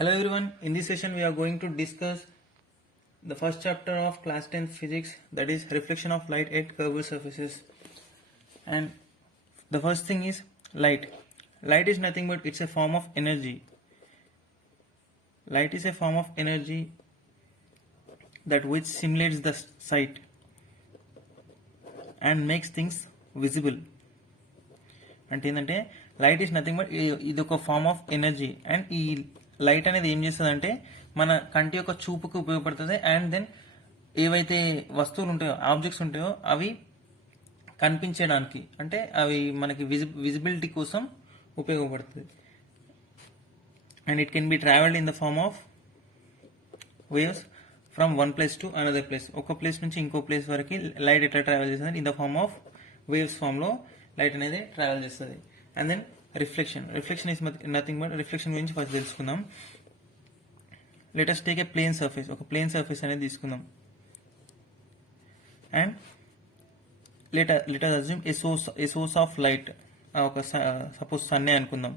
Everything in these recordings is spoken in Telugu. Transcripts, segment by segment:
Hello everyone, in this session we are going to discuss the first chapter of class 10 physics, that is reflection of light at curved surfaces. And the first thing is light. Light is nothing but it's a form of energy. Light is a form of energy that which simulates the sight and makes things visible. అంటే ఏంటంటే లైట్ ఈస్ నథింగ్ బట్ ఇది ఒక ఫార్మ్ ఆఫ్ ఎనర్జీ అండ్ ఈ లైట్ అనేది ఏం చేస్తుంది అంటే మన కంటి యొక్క చూపుకు ఉపయోగపడుతుంది అండ్ దెన్ ఏవైతే వస్తువులు ఉంటాయో ఆబ్జెక్ట్స్ ఉంటాయో అవి కనిపించడానికి అంటే అవి మనకి విజిబిలిటీ కోసం ఉపయోగపడుతుంది and it can be travelled in the form of waves from one place to another place. ఒక ప్లేస్ నుంచి ఇంకో ప్లేస్ వరకు లైట్ ఎట్లా ట్రావెల్ చేస్తుంది in the form of waves ఫామ్లో లైట్ అనేది ట్రావెల్ చేస్తుంది. And then reflection is nothing but reflection గురించి ఫస్ట్ తెలుసుకుందాం. Let us take a plane surface, ఒక ప్లేన్ సర్ఫేస్ అనేది తీసుకుందాం and let us assume a source of light, ఒక సపోజ్ సన్నే అనుకుందాం.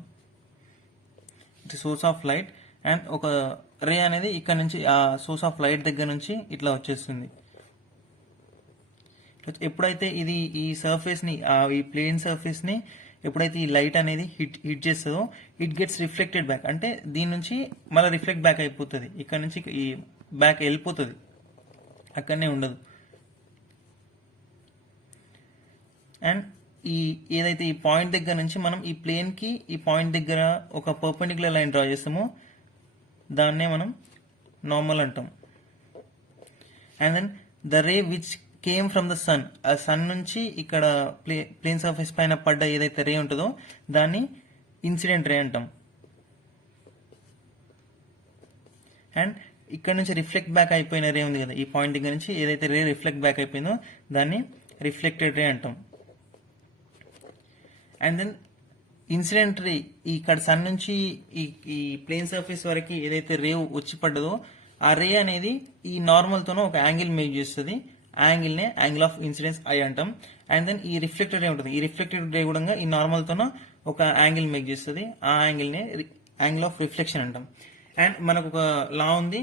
It's source of light and ఒక రే అనేది ఇక్కడ నుంచి ఆ సోర్స్ ఆఫ్ లైట్ దగ్గర నుంచి ఇట్లా వచ్చేస్తుంది. ఎప్పుడైతే ఇది ఈ సర్ఫేస్ని ఈ ప్లేన్ సర్ఫేస్ని ఎప్పుడైతే ఈ లైట్ అనేది హిట్ చేస్తుందో ఇట్ గెట్స్ రిఫ్లెక్టెడ్ బ్యాక్, అంటే దీని నుంచి మళ్ళీ రిఫ్లెక్ట్ బ్యాక్ అయిపోతుంది, ఇక్కడ నుంచి ఈ బ్యాక్ వెళ్ళిపోతుంది, అక్కడనే ఉండదు. అండ్ ఏదైతే ఈ పాయింట్ దగ్గర నుంచి మనం ఈ ప్లేన్కి ఈ పాయింట్ దగ్గర ఒక పర్పెండిక్యులర్ లైన్ డ్రా చేస్తామో దాన్నే మనం నార్మల్ అంటాం. And then the ray which came from the sun, ఆ సన్ నుంచి ఇక్కడ ప్లేన్ సర్ఫేస్ పైన పడ్డ ఏదైతే రే ఉంటుందో దాన్ని ఇన్సిడెంట్ రే అంటాం. అండ్ ఇక్కడ నుంచి రిఫ్లెక్ట్ బ్యాక్ అయిపోయిన రే ఉంది కదా, ఈ పాయింట్ దగ్గర నుంచి ఏదైతే రే రిఫ్లెక్ట్ బ్యాక్ అయిపోయిందో దాన్ని రిఫ్లెక్టెడ్ రే అంటాం. అండ్ దెన్ ఇన్సిడెంట్ రే, ఇక్కడ సన్ నుంచి ఈ ప్లేన్ సర్ఫేస్ వరకు ఏదైతే రే వచ్చి పడ్డదో ఆ రే అనేది ఈ నార్మల్తోనో ఒక యాంగిల్ మేక్ చేస్తుంది, యాంగిల్నే యాంగిల్ ఆఫ్ ఇన్సిడెన్స్ ఐ అంటాం. అండ్ దెన్ ఈ రిఫ్లెక్టెడ్ రే ఉంటుంది, ఈ రిఫ్లెక్టెడ్ రే కూడా ఈ నార్మల్తోనో ఒక యాంగిల్ మేక్ చేస్తుంది, ఆ యాంగిల్నే యాంగిల్ ఆఫ్ రిఫ్లెక్షన్ అంటాం. అండ్ మనకు ఒక లా ఉంది,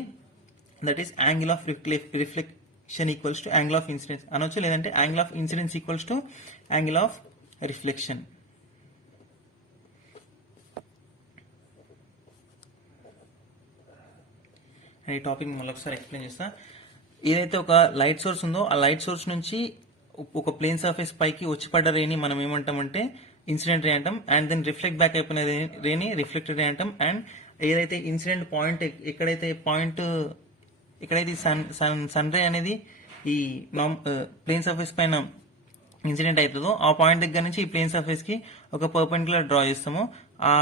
that is angle of reflection equals to angle of incidence అనొచ్చు, లేదంటే angle of incidence equals to angle of reflection. ఈ టాపిక్ మళ్ళీ ఒకసారి ఎక్స్ప్లెయిన్ చేస్తా. ఏదైతే ఒక లైట్ సోర్స్ ఉందో ఆ లైట్ సోర్స్ నుంచి ఒక ప్లేన్ సర్ఫేస్ పైకి వచ్చి పడ్డ రేని మనం ఏమంటామంటే ఇన్సిడెంట్ రే అంటాం. అండ్ దెన్ రిఫ్లెక్ట్ బ్యాక్ అయిపోయిన రేని రిఫ్లెక్టెడ్ రే అంటాం. అండ్ ఏదైతే ఇన్సిడెంట్ పాయింట్ ఎక్కడైతే సన్ రే అనేది ఈ ప్లేన్ సర్ఫేస్ పైన ఇన్సిడెంట్ అవుతుందో ఆ పాయింట్ దగ్గర నుంచి ఈ ప్లేన్ సర్ఫేస్ కి ఒక పర్పెండిక్యులర్ డ్రా చేస్తాము, ఆ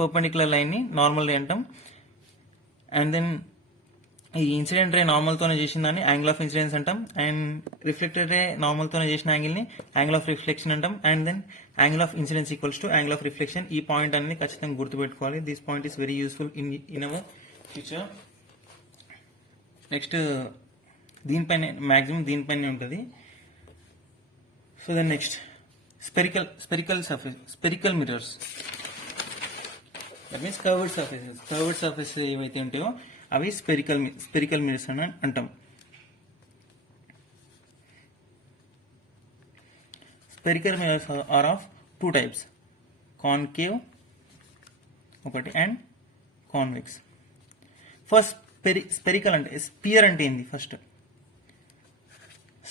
పర్పెండిక్యులర్ లైన్ ని నార్మల్ రే అంటాం. అండ్ దెన్ ఈ ఇన్సిడెంట్ రే నార్మల్ తోనే చేసిన దాన్ని యాంగిల్ ఆఫ్ ఇన్సిడెన్స్ అంటాం. అండ్ రిఫ్లెక్టెడ్ రే నార్మల్ తోనే చేసిన యాంగిల్ ని యాంగిల్ ఆఫ్ రిఫ్లెక్షన్ అంటాం. And then angle of incidence equals to angle of reflection. ఈ పాయింట్ అనేది ఖచ్చితంగా గుర్తుపెట్టుకోవాలి. This point is very useful in our future. Next దీనిపైన మ్యాక్సిమం దీనిపైనే ఉంటుంది. So then next spherical mirrors, that means curved surface ఏవైతే ఉంటాయో అవి స్పెరికల్ మిర్రర్స్ అని అంటాం. Spherical mirrors are of two types, concave ఒకటి అండ్ కాన్వెక్స్. ఫస్ట్ స్పెరికల్ అంటే స్పియర్ అంటే ఏంది? First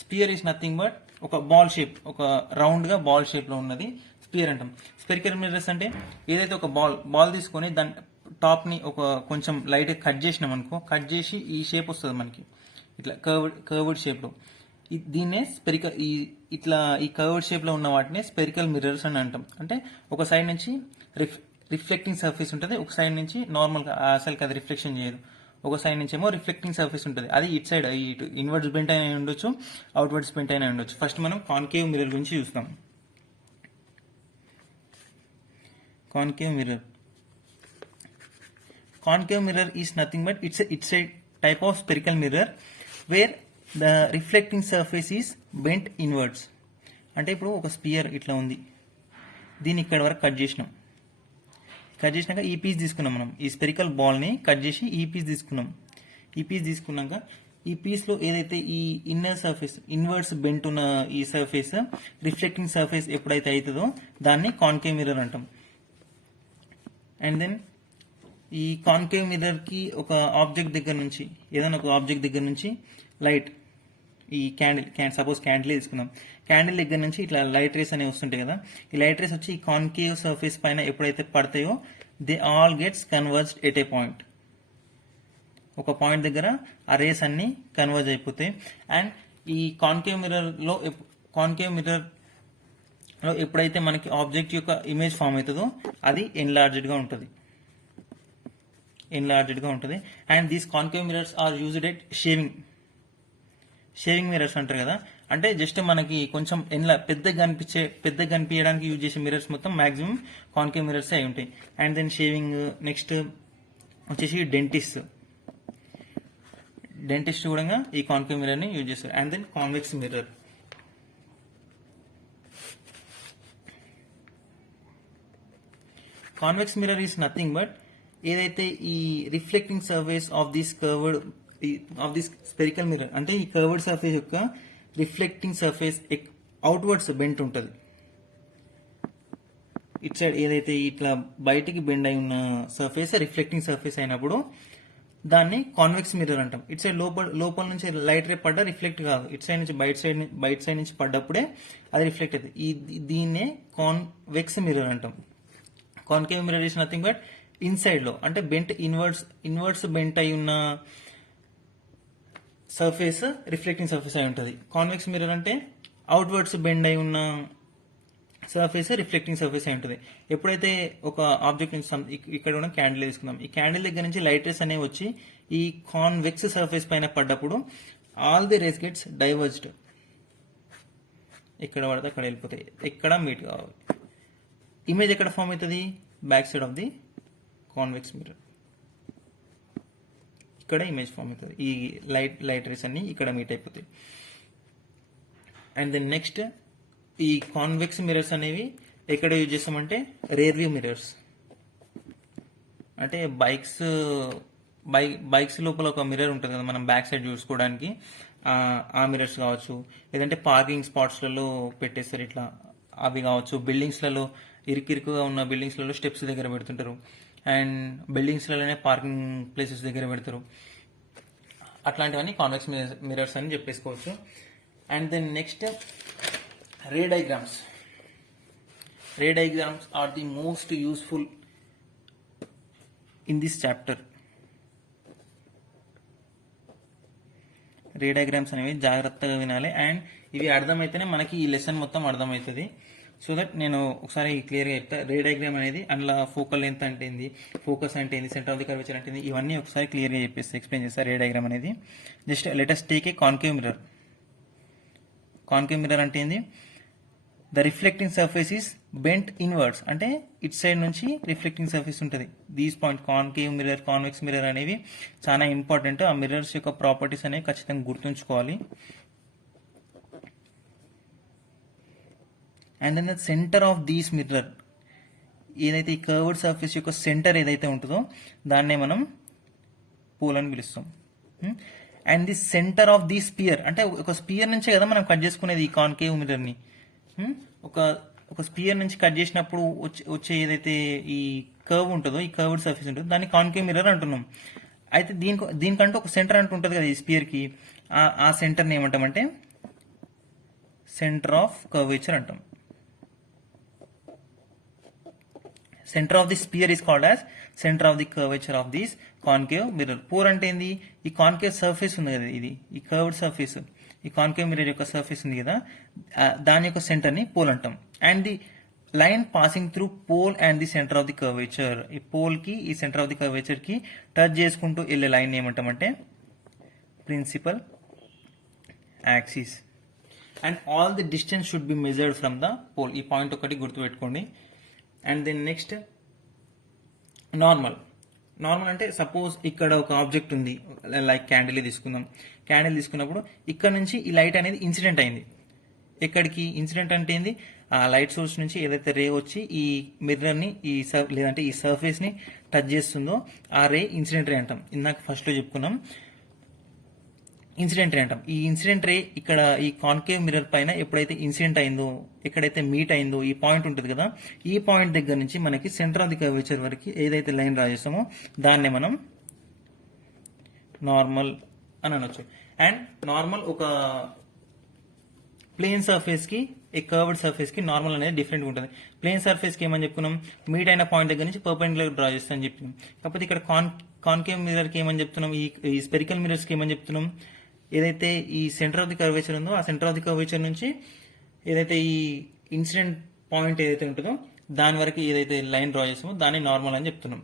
sphere is nothing but ఒక బాల్ షేప్, ఒక రౌండ్ గా బాల్ షేప్ లో ఉన్నది స్పియర్ అంటాం. స్పెరికల్ మిర్రర్స్ అంటే ఏదైతే ఒక బాల్ తీసుకొని దాని టాప్ ని ఒక కొంచెం లైట్ కట్ చేసినాం అనుకో, కట్ చేసి ఈ షేప్ వస్తుంది మనకి ఇట్లా కర్వ్డ్ షేప్ లో. దీన్నే ఇట్లా ఈ కర్వ్డ్ షేప్ లో ఉన్న వాటిని స్పెరికల్ మిర్రర్స్ అని అంటాం. అంటే ఒక సైడ్ నుంచి రిఫ్లెక్టింగ్ సర్ఫేస్ ఉంటుంది, ఒక సైడ్ నుంచి నార్మల్ గా అసలు అది రిఫ్లెక్షన్ చేయదు, ఒక సైడ్ నుంచి ఏమో రిఫ్లెక్టింగ్ సర్ఫేస్ ఉంటుంది. అది ఇట్ సైడ్ ఇటు ఇన్వర్డ్స్ బెంట్ అయినా ఉండొచ్చు, అవుట్వర్డ్స్ బెంట్ అయినా ఉండొచ్చు. ఫస్ట్ మనం కాన్కేవ్ మిర్రర్ గురించి చూస్తాం. Concave mirror is nothing but it's a type of spherical mirror where the reflecting surface is bent inwards. అంటే ఇప్పుడు ఒక స్పియర్ ఇట్లా ఉంది, దీన్ని ఇక్కడ వరకు కట్ చేసినాం, కట్ చేసినాక ఈ పీస్ తీసుకున్నాం మనం, ఈ స్పెరికల్ బాల్ని కట్ చేసి ఈ పీస్ తీసుకున్నాం. ఈ పీస్ తీసుకున్నాక ఈ పీస్లో ఏదైతే ఈ ఇన్నర్ సర్ఫేస్ ఇన్వర్స్ బెంట్ ఉన్న ఈ సర్ఫేస్ రిఫ్లెక్టింగ్ సర్ఫేస్ ఎప్పుడైతే అవుతుందో దాన్ని కాన్కేవ్ మిర్రర్ అంటాం. అండ్ దెన్ ఈ కాన్కేవ్ మిర్రర్కి ఒక ఆబ్జెక్ట్ దగ్గర నుంచి, ఏదైనా ఒక ఆబ్జెక్ట్ దగ్గర నుంచి లైట్, ఈ సపోజ్ క్యాండిల్ తీసుకుందాం, క్యాండిల్ దగ్గర నుంచి ఇట్లా లైట్ రేస్ అనేవి వస్తుంటాయి కదా, ఈ లైట్ రేస్ వచ్చి ఈ కాన్కేవ్ సర్ఫేస్ పైన ఎప్పుడైతే పడతాయో they all gets converged at a point. ఒక పాయింట్ దగ్గర ఆ రేస్ అన్ని కన్వర్జ్ అయిపోతాయి. అండ్ ఈ కాన్కేవ్ మిర్రర్లో ఎప్పుడైతే మనకి ఆబ్జెక్ట్ యొక్క ఇమేజ్ ఫామ్ అవుతుందో అది ఎన్లార్జ్డ్గా ఉంటుంది. And these concave mirrors are used at shaving mirrors అంటారు కదా, అంటే జస్ట్ మనకి కొంచెం పెద్దగా కనిపించడానికి యూజ్ చేసే మిర్రర్స్ మొత్తం మాక్సిమం కాన్కేవ్ మిర్రర్స్ అయి ఉంటాయి. అండ్ దెన్ షేవింగ్, నెక్స్ట్ వచ్చేసి డెంటిస్ట్ కూడా ఈ కాన్కేవ్ మిర్రర్ ని యూజ్ చేస్తారు. And then convex mirror. Convex mirror is nothing but ఏదైతే ఈ reflecting surface of this spherical mirror, అంటే ఈ కర్వ్డ్ సర్ఫేస్ యొక్క రిఫ్లెక్టింగ్ సర్ఫేస్ అవుట్వర్డ్స్ బెంట్ ఉంటుంది. ఇట్ సైడ్ ఏదైతే ఇట్లా బయటికి బెండ్ అయి ఉన్న సర్ఫేస్ రిఫ్లెక్టింగ్ సర్ఫేస్ అయినప్పుడు దాన్ని కాన్వెక్స్ మిర్రర్ అంటాం. ఇట్ సైడ్ లోపల నుంచి లైట్ రే పడ్డా రిఫ్లెక్ట్ కాదు, ఇట్ సైడ్ నుంచి బయట సైడ్ నుంచి పడ్డప్పుడే అది రిఫ్లెక్ట్ అవుతుంది. దీన్నే కాన్వెక్స్ మిర్రర్ అంటాం. Concave mirror is nothing but inside లో, అంటే ఇన్వర్ట్స్ బెంట్ అయి ఉన్న సర్ఫేస్ రిఫ్లెక్టింగ్ సర్ఫేస్ అయి ఉంటుంది. కాన్వెక్స్ మిర్రర్ అంటే అవుట్వర్డ్స్ బెండ్ అయి ఉన్న సర్ఫేస్ రిఫ్లెక్టింగ్ సర్ఫేస్ అయి ఉంటుంది. ఎప్పుడైతే ఒక ఆబ్జెక్ట్ నుంచి ఇక్కడ ఉన్న క్యాండిల్ తీసుకుందాం, ఈ క్యాండిల్ దగ్గర నుంచి లైట్ రేస్ అనేవి వచ్చి ఈ కాన్వెక్స్ సర్ఫేస్ పైన పడ్డప్పుడు ఆల్ ది రేస్ గెట్స్ డైవర్జ్డ్. ఎక్కడ పడితే అక్కడ వెళ్ళిపోతాయి, ఎక్కడ మీట్ కావాలి. ఇమేజ్ ఎక్కడ ఫామ్ అవుతుంది? Back side of the convex mirror. ఇక్కడ ఇమేజ్ ఫామ్ అవుతుంది. ఈ లైట్ రేస్ అన్ని ఇక్కడ మీట్ అయిపోతాయి. అండ్ దెన్ నెక్స్ట్ ఈ కాన్వెక్స్ మిర్రర్స్ అనేవి ఎక్కడ యూజ్ చేస్తామంటే రేర్ వ్యూ మిర్రర్స్. అంటే బైక్స్ లోపల ఒక మిర్రర్ ఉంటుంది కదా మనం బ్యాక్ సైడ్ చూసుకోవడానికి, ఆ మిర్రర్స్ కావచ్చు, లేదంటే పార్కింగ్ స్పాట్స్లలో పెట్టేస్తారు ఇట్లా, అవి కావచ్చు. బిల్డింగ్స్లలో ఇరుకుగా ఉన్న బిల్డింగ్స్లలో స్టెప్స్ దగ్గర పెడుతుంటారు, అండ్ బిల్డింగ్స్లలోనే పార్కింగ్ ప్లేసెస్ దగ్గర పెడతారు. అట్లాంటివన్నీ కాన్వెక్స్ మిర్రర్స్ అని చెప్పేసుకోవచ్చు. And then next ray diagrams. Ray diagrams are the most useful in this chapter. Ray diagrams అనేవి జాగ్రత్తగా వినాలి, అండ్ ఇవి అర్థమైతేనే మనకి ఈ లెసన్ మొత్తం అర్థమవుతుంది. సో దట్ నేను ఒకసారి క్లియర్గా చెప్తా. రే డయాగ్రామ్ అనేది అందులో ఫోకల్ లెంత్ అంటే ఏంది, ఫోకస్ అంటే ఏంది, సెంటర్ ఆఫ్ ది కర్వేచర్ అంటే ఏంది, ఇవన్నీ ఒకసారి క్లియర్గా ఎక్స్ప్లెయిన్ చేస్తారు. రే డయాగ్రామ్ అనేది just let us take a concave mirror. Concave mirror అంటే ఏంది? The reflecting surface is bent inwards, అంటే ఇట్ సైడ్ నుంచి రిఫ్లెక్టింగ్ సర్ఫేస్ ఉంటుంది. These point concave mirror, convex mirror అనేవి చాలా ఇంపార్టెంట్. ఆ మిర్రర్స్ యొక్క ప్రాపర్టీస్ అనేవి ఖచ్చితంగా గుర్తుంచుకోవాలి. And then the centre of these mirror, ఏదైతే ఈ కర్వ్డ్ సర్ఫేస్ యొక్క సెంటర్ ఏదైతే ఉంటుందో దాన్నే మనం పోల్ అని పిలుస్తాం. And the centre of the spear, అంటే ఒక స్పియర్ నుంచే కదా మనం కట్ చేసుకునేది ఈ కాన్కేవ్ మిర్రర్ని. ఒక స్పియర్ నుంచి కట్ చేసినప్పుడు వచ్చే ఏదైతే ఈ కర్వ్ ఉంటుందో, ఈ కర్వ్డ్ సర్ఫేస్ ఉంటుందో దాన్ని కాన్కేవ్ మిర్రర్ అంటున్నాం. అయితే దీనికంటూ ఒక సెంటర్ అంటూ ఉంటుంది కదా ఈ స్పియర్కి, ఆ సెంటర్ని ఏమంటామంటే సెంటర్ ఆఫ్ కర్వేచర్ అంటాం. Centre of the sphere is called as centre of the curvature of this concave mirror. Pole అంటే ఏంది? ఈ కాన్కేవ్ సర్ఫేస్ ఉంది కదా, ఇది ఈ కర్వ్డ్ సర్ఫేస్, ఈ కాన్కేవ్ మిర్రర్ యొక్క సర్ఫేస్ ఉంది కదా, దాని యొక్క సెంటర్ ని పోల్ అంటాం. And the line passing through pole and the centre of the curvature, ఈ పోల్ కి ఈ సెంటర్ ఆఫ్ ది కర్వేచర్ కి టచ్ చేసుకుంటూ వెళ్ళే లైన్ ఏమంటామంటే principal axis. And all the distance should be measured from the pole. ఈ పాయింట్ ఒకటి గుర్తుపెట్టుకోండి. And then next normal. అంటే సపోజ్ ఇక్కడ ఒక ఆబ్జెక్ట్ ఉంది, లైక్ క్యాండిల్ తీసుకుందాం. క్యాండిల్ తీసుకున్నప్పుడు ఇక్కడ నుంచి ఈ లైట్ అనేది ఇన్సిడెంట్ అయింది. ఎక్కడికి ఇన్సిడెంట్ అంటే ఏంది, ఆ లైట్ సోర్స్ నుంచి ఏదైతే రే వచ్చి ఈ మిర్రర్ని లేదంటే ఈ సర్ఫేస్ని టచ్ చేస్తుందో ఆ రే ఇన్సిడెంట్ రే అంటాం. ఇందాక ఫస్ట్లో చెప్పుకున్నాం ఇన్సిడెంట్ రే అంటాం. ఈ ఇన్సిడెంట్ రే ఇక్కడ ఈ కాన్కేవ్ మిర్రర్ పైన ఎప్పుడైతే ఇన్సిడెంట్ అయిందో, ఎక్కడైతే మీట్ అయిందో ఈ పాయింట్ ఉంటుంది కదా, ఈ పాయింట్ దగ్గర నుంచి మనకి సెంటర్ ఆఫ్ ది కర్వేచర్ వరకు ఏదైతే లైన్ రాజేస్తామో దాన్నే మనం నార్మల్ అని అనొచ్చు. అండ్ నార్మల్ ఒక ప్లేన్ సర్ఫేస్ కి ఏ కర్వ్డ్ సర్ఫేస్ కి నార్మల్ అనేది డిఫరెంట్ ఉంటుంది. ప్లేన్ సర్ఫేస్ కి ఏమని చెప్పుకున్నాం, మీట్ అయిన పాయింట్ దగ్గర నుంచి పర్పెండిక్యులర్ డ్రా చేస్తామని చెప్పినాం. కాకపోతే ఇక్కడ కాన్కేవ్ మిర్రర్ కి ఏమని చెప్తున్నాం, ఈ స్పెరికల్ మిర్రర్స్ కి ఏమని చెప్తున్నాం, ఏదైతే ఈ సెంటర్ ఆఫ్ ది కర్వేచర్ ఉందో ఆ సెంటర్ ఆఫ్ ది కర్వేచర్ నుంచి ఏదైతే ఈ ఇన్సిడెంట్ పాయింట్ ఏదైతే ఉంటుందో దాని వరకు ఏదైతే లైన్ డ్రా చేస్తామో దాన్ని నార్మల్ అని చెప్తున్నాం.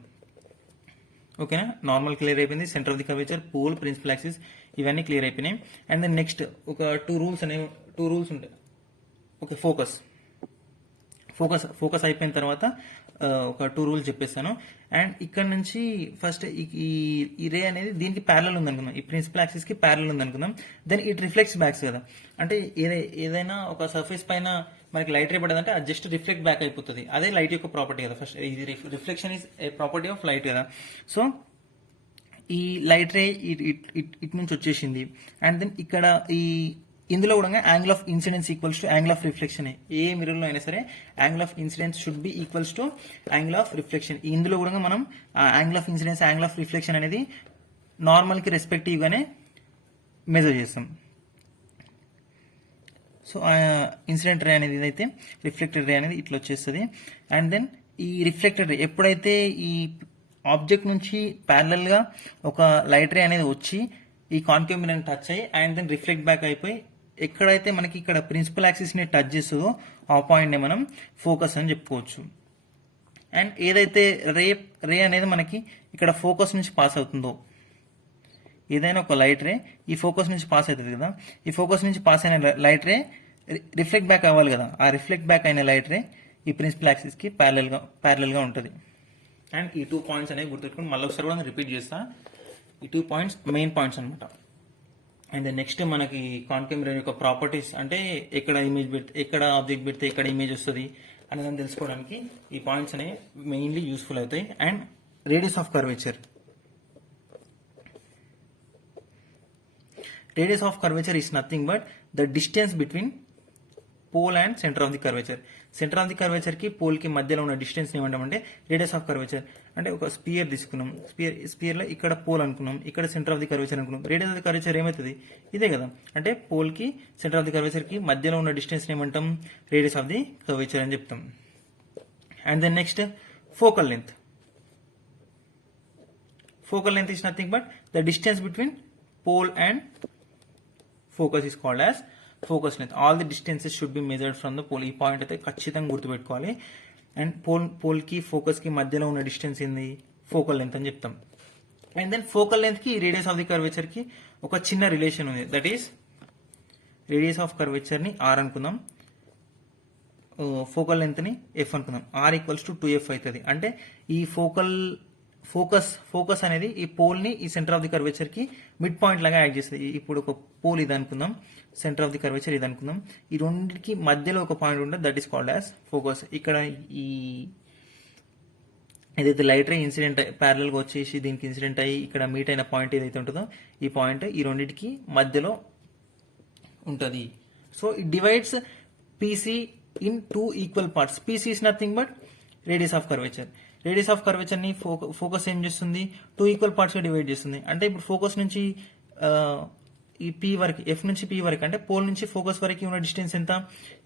ఓకేనా, నార్మల్ క్లియర్ అయిపోయింది. Centre of the curvature, pole, principal axis ఇవన్నీ క్లియర్ అయిపోయినాయి. అండ్ దెన్ నెక్స్ట్ ఒక టూ రూల్స్ ఉంటాయి. ఓకే, ఫోకస్ అయిపోయిన తర్వాత ఒక టూ రూల్స్ చెప్పేస్తాను. అండ్ ఇక్కడ నుంచి ఫస్ట్ ఈ రే అనేది దీనికి ప్యారలల్ ఉంది అనుకుందాం, ఈ ప్రిన్సిపల్ యాక్సిస్ కి ప్యారలల్ ఉంది అనుకుందాం. దెన్ ఇట్ రిఫ్లెక్ట్స్ బ్యాక్స్ కదా, అంటే ఏదైనా ఒక సర్ఫేస్ పైన మనకి లైట్ రే పడదంటే అది జస్ట్ రిఫ్లెక్ట్ బ్యాక్ అయిపోతుంది. అదే లైట్ యొక్క ప్రాపర్టీ కదా. ఫస్ట్ ఇది reflection is a property of light కదా. సో ఈ లైట్ రే ఇట్ నుంచి వచ్చేసింది. అండ్ దెన్ ఇక్కడ ఇందులో కూడా angle of incidence equals to angle of reflection. A mirror లో అయినా సరే angle of incidence should be equals to angle of reflection. ఇందులో కూడా మనం angle of incidence, angle of reflection అనేది నార్మల్ కి రెస్పెక్టివ్ గానే మెజర్ చేస్తాం. సో ఇన్సిడెంట్ రే అనేది ఇదైతే, రిఫ్లెక్టెడ్ రే అనేది ఇట్లా వచ్చేస్తుంది. అండ్ దెన్ ఈ రిఫ్లెక్టెడ్ రే ఎప్పుడైతే ఈ ఆబ్జెక్ట్ నుంచి ప్యారలల్ గా ఒక లైట్ రే అనేది వచ్చి ఈ కాన్కేవ్ మిర్రర్ టచ్ అయ్యి అండ్ దెన్ రిఫ్లెక్ట్ బ్యాక్ అయిపోయి ఎక్కడైతే మనకి ఇక్కడ ప్రిన్సిపల్ యాక్సిస్ ని టచ్ చేస్తుందో ఆ పాయింట్ ని మనం ఫోకస్ అని చెప్పుకోవచ్చు. అండ్ ఏదైతే రే అనేది మనకి ఇక్కడ ఫోకస్ నుంచి పాస్ అవుతుందో, ఏదైనా ఒక లైట్ రే ఈ ఫోకస్ నుంచి పాస్ అవుతుంది కదా, ఈ ఫోకస్ నుంచి పాస్ అయిన లైట్ రే రిఫ్లెక్ట్ బ్యాక్ అవ్వాలి కదా, ఆ రిఫ్లెక్ట్ బ్యాక్ అయిన లైట్ రే ఈ ప్రిన్సిపల్ యాక్సిస్ కి ప్యారలల్ గా ఉంటుంది. అండ్ ఈ 2 పాయింట్స్ అనేవి గుర్తుపెట్టుకుని మళ్ళీ ఒకసారి కూడా రిపీట్ చేస్తా. ఈ 2 పాయింట్స్ మెయిన్ పాయింట్స్ అనమాట. అండ్ నెక్స్ట్ మనకి కాన్కేవ్ మిర్రర్ యొక్క ప్రాపర్టీస్, అంటే ఎక్కడ ఇమేజ్ పెడితే, ఎక్కడ ఆబ్జెక్ట్ పెడితే ఎక్కడ ఇమేజ్ వస్తుంది అనేది తెలుసుకోవడానికి ఈ పాయింట్స్ అనేవి మెయిన్లీ యూస్ఫుల్ అవుతాయి. And radius of curvature. Radius of curvature is nothing but the distance between pole and center of the curvature. Centre of the curvature కి పోల్ కి మధ్యలో ఉన్న డిస్టెన్స్ ఏమంటామంటే రేడియస్ ఆఫ్ కర్వేచర్. అంటే ఒక స్పియర్ తీసుకున్నాం, స్పియర్ లో ఇక్కడ పోల్ అనుకున్నాం, ఇక్కడ సెంటర్ ఆఫ్ ది కర్వేచర్ అనుకున్నాం. రేడియస్ ఆఫ్ ది కర్వేచర్ ఏమవుతుంది, ఇదే కదా. అంటే పోల్ కి సెంటర్ ఆఫ్ ది కర్వేచర్ కి మధ్యలో ఉన్న డిస్టెన్స్ ఏమంటాం, రేడియస్ ఆఫ్ ది కర్వేచర్ అని చెప్తాం. And then next focal length. Focal length is nothing but the distance between pole and focus is called as focus length. All the distances should be measured from the pole. ఈ పాయింట్ అయితే ఖచ్చితంగా గుర్తుపెట్టుకోవాలి. అండ్ పోల్ కి ఫోకస్ కి మధ్యలో ఉన్న డిస్టెన్స్ ఏంది, ఫోకల్ లెంత్ అని చెప్తాం. అండ్ దెన్ ఫోకల్ లెంత్ కి రేడియస్ ఆఫ్ ది కర్వేచర్ కి ఒక చిన్న రిలేషన్ ఉంది. That is radius of curvature ని r అనుకుందాం, ఫోకల్ లెంత్ ని f అనుకుందాం. r ఈక్వల్స్ టు 2f అవుతుంది. అంటే ఈ ఫోకస్ అనేది ఈ పోల్ ని ఈ సెంటర్ ఆఫ్ ది కర్వేచర్ కి మిడ్ పాయింట్ లాగా యాడ్ చేస్తుంది. ఇప్పుడు ఒక పోల్ ఇది అనుకుందాం, సెంటర్ ఆఫ్ ది కర్వేచర్ ఇది అనుకుందాం. ఈ రెండింటికి మధ్యలో ఒక పాయింట్ ఉంటుంది, that is called as focus. ఇక్కడ ఈ ఏదైతే లైట్ రే ఇన్సిడెంట్ ప్యారలల్ గా వచ్చేసి దీనికి ఇన్సిడెంట్ అయ్యి ఇక్కడ మీట్ అయిన పాయింట్ ఏదైతే ఉంటుందో ఈ పాయింట్ ఈ రెండింటికి మధ్యలో ఉంటుంది. So it divides PC in 2 equal parts. PC is nothing but radius of curvature. Radius of curvature ని ఫోకస్ ఏం చేస్తుంది, 2 ఈక్వల్ పార్ట్స్ గా డివైడ్ చేస్తుంది. అంటే ఇప్పుడు ఫోకస్ నుంచి ఈ పీ వరకు, ఎఫ్ నుంచి పీ వరకు, అంటే పోల్ నుంచి ఫోకస్ వరకు ఉన్న డిస్టెన్స్ ఎంత,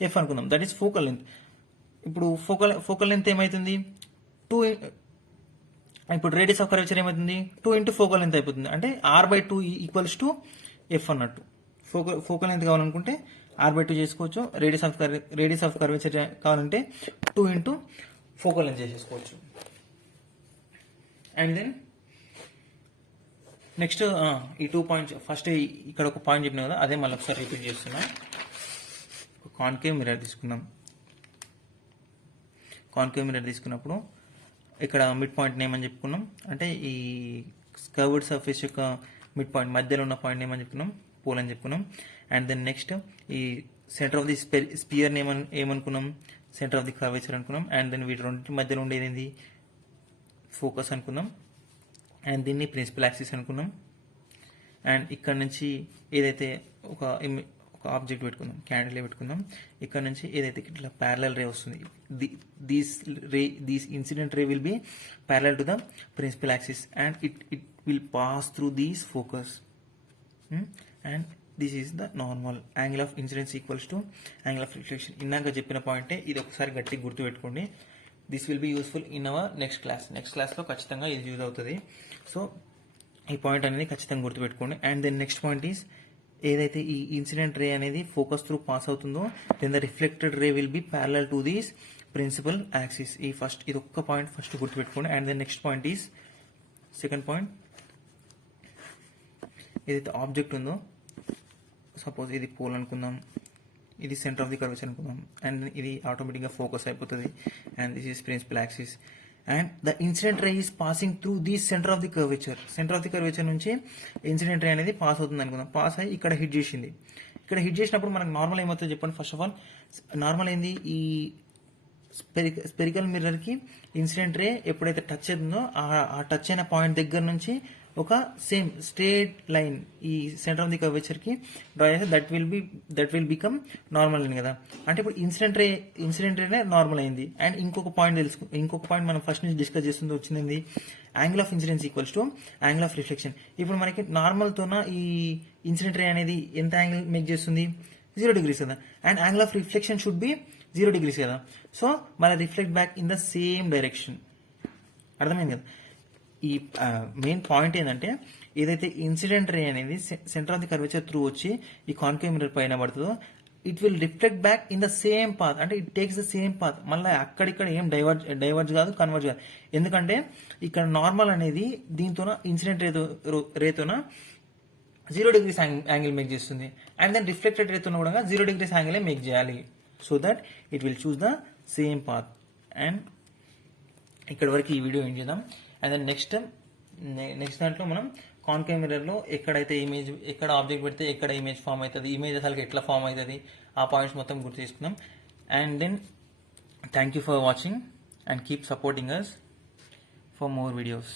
ఎఫ్ అనుకుందాం. That is focal length. ఇప్పుడు ఫోకల్ లెంత్ ఏమైతుంది, 2. ఇప్పుడు రేడియస్ ఆఫ్ కర్వేచర్ ఏమైతుంది, 2 ఇంటూ ఫోకల్ లెంత్ అయిపోతుంది. అంటే r/2 ఈక్వల్స్ టు ఎఫ్ అన్నట్టు. ఫోకల్ లెంత్ కావాలనుకుంటే r/2 చేసుకోవచ్చు. రేడియస్ ఆఫ్ కర్వేచర్ కావాలంటే 2 ఇంటూ ఫోకల్ లెంత్ చేసేసుకోవచ్చు. అండ్ దెన్ నెక్స్ట్ ఈ 2 పాయింట్స్, ఫస్ట్ ఇక్కడ ఒక పాయింట్ చెప్పినా కదా, అదే మళ్ళీ ఒకసారి రిపీట్ చేస్తున్నా. కాన్కేవ్ మిర్రర్ తీసుకుందాం. కాన్కేవ్ మిర్రర్ తీసుకున్నప్పుడు ఇక్కడ మిడ్ పాయింట్ నేమ్ అని చెప్పుకున్నాం. అంటే ఈ కర్వ్డ్ సర్ఫేస్ యొక్క మిడ్ పాయింట్ మధ్యలో ఉన్న పాయింట్ నేమ్ అని చెప్పుకున్నాం పోల్ అని చెప్పుకున్నాం. అండ్ దెన్ నెక్స్ట్ ఈ సెంటర్ ఆఫ్ ది స్పియర్ని ఏమనుకున్నాం, సెంటర్ ఆఫ్ ది కర్వేచర్ అనుకున్నాం. అండ్ దెన్ వీటి రెండింటి మధ్యలో ఉండేది ఏంది, ఫోకస్ అనుకున్నాం. అండ్ దీన్ని ప్రిన్సిపల్ యాక్సిస్ అనుకున్నాం. అండ్ ఇక్కడ నుంచి ఏదైతే ఒక ఆబ్జెక్ట్ పెట్టుకుందాం, క్యాండిల్ పెట్టుకుందాం. ఇక్కడ నుంచి ఏదైతే ఇట్లా ప్యారలల్ రే వస్తుంది, these incident ray will be parallel to the principal axis and it will pass through these focus. And this is the normal angle of incidence equals to angle of reflection. ఇందాక చెప్పిన పాయింటే ఇది ఒకసారి గట్టిగా గుర్తుపెట్టుకోండి. This will be useful in our next క్లాస్లో ఖచ్చితంగా ఇది యూజ్ అవుతుంది. సో ఈ పాయింట్ అనేది ఖచ్చితంగా గుర్తుపెట్టుకోండి. And then next point is ఏదైతే ఈ ఇన్సిడెంట్ రే అనేది ఫోకస్ త్రూ పాస్ అవుతుందో then the reflected ray will be parallel to these principal axis. ఇది ఒక్క పాయింట్ ఫస్ట్ గుర్తుపెట్టుకోండి. And then next point is second point, ఏదైతే ఆబ్జెక్ట్ ఉందో సపోజ్ ఇది పోల్ అనుకుందాం, ఇది సెంటర్ ఆఫ్ ది కర్వేచర్ అనుకుందాం. అండ్ ఇది ఆటోమేటిక్గా ఫోకస్ అయిపోతుంది. And this is principal axis. And the incident ray is passing through the centre of the curvature నుంచి ఇన్సిడెంట్ రే అనేది పాస్ అవుతుంది అనుకుందాం. పాస్ అయ్యి ఇక్కడ హిట్ చేసింది. ఇక్కడ హిట్ చేసినప్పుడు మనకు నార్మల్ ఏమవుతుంది చెప్పండి. ఫస్ట్ ఆఫ్ ఆల్ నార్మల్ ఏంది, ఈ స్పెరికల్ మిర్రర్కి ఇన్సిడెంట్ రే ఎప్పుడైతే టచ్ అవుతుందో ఆ టచ్ అయిన పాయింట్ దగ్గర నుంచి ఒక సేమ్ స్ట్రేట్ లైన్ ఈ సెంటర్ ఆఫ్ ది కర్వేచర్కి డ్రా చేస్తే that will become normal line కదా. అంటే ఇప్పుడు ఇన్సిడెంట్ రేనే నార్మల్ అయింది. అండ్ ఇంకొక పాయింట్ మనం ఫస్ట్ నుంచి డిస్కస్ చేస్తుంది వచ్చింది, angle of incidence equals to angle of reflection. ఇప్పుడు మనకి నార్మల్తోన ఈ ఇన్సిడెంట్ రే అనేది ఎంత యాంగిల్ మేక్ చేస్తుంది, 0 degrees కదా. And angle of reflection should be 0 degrees కదా. సో మన reflect back in the same direction. అర్థమైంది కదా. ఈ మెయిన్ పాయింట్ ఏంటంటే ఏదైతే ఇన్సిడెంట్ రే అనేది centre of the curvature through వచ్చి ఈ కాన్కేవ్ మిర్రర్ పైన పడుతుందో it will reflect back in the same path. అంటే it takes the same path. మళ్ళీ అక్కడిక్కడ ఏం డైవర్జ్ కాదు, కన్వర్జ్ కాదు. ఎందుకంటే ఇక్కడ నార్మల్ అనేది దీంతో ఇన్సిడెంట్ రేతోన 0 degrees యాంగిల్ మేక్ చేస్తుంది. అండ్ దెన్ రిఫ్లెక్టెడ్ రేతోన కూడా 0 degrees యాంగిల్ మేక్ చేయాలి. So that it will choose the same path. And ఇక్కడ వరకు ఈ వీడియో ఏం చేద్దాం. అండ్ దెన్ నెక్స్ట్ దాంట్లో మనం కాన్కేవ్ మిర్రర్లో ఎక్కడ ఆబ్జెక్ట్ పెడితే ఎక్కడ ఇమేజ్ ఫామ్ అవుతుంది, ఇమేజ్ అసలు ఎట్లా ఫామ్ అవుతుంది, ఆ పాయింట్స్ మొత్తం గుర్తు తీసుకుందాం. And then thank you for watching and keep supporting us for more videos.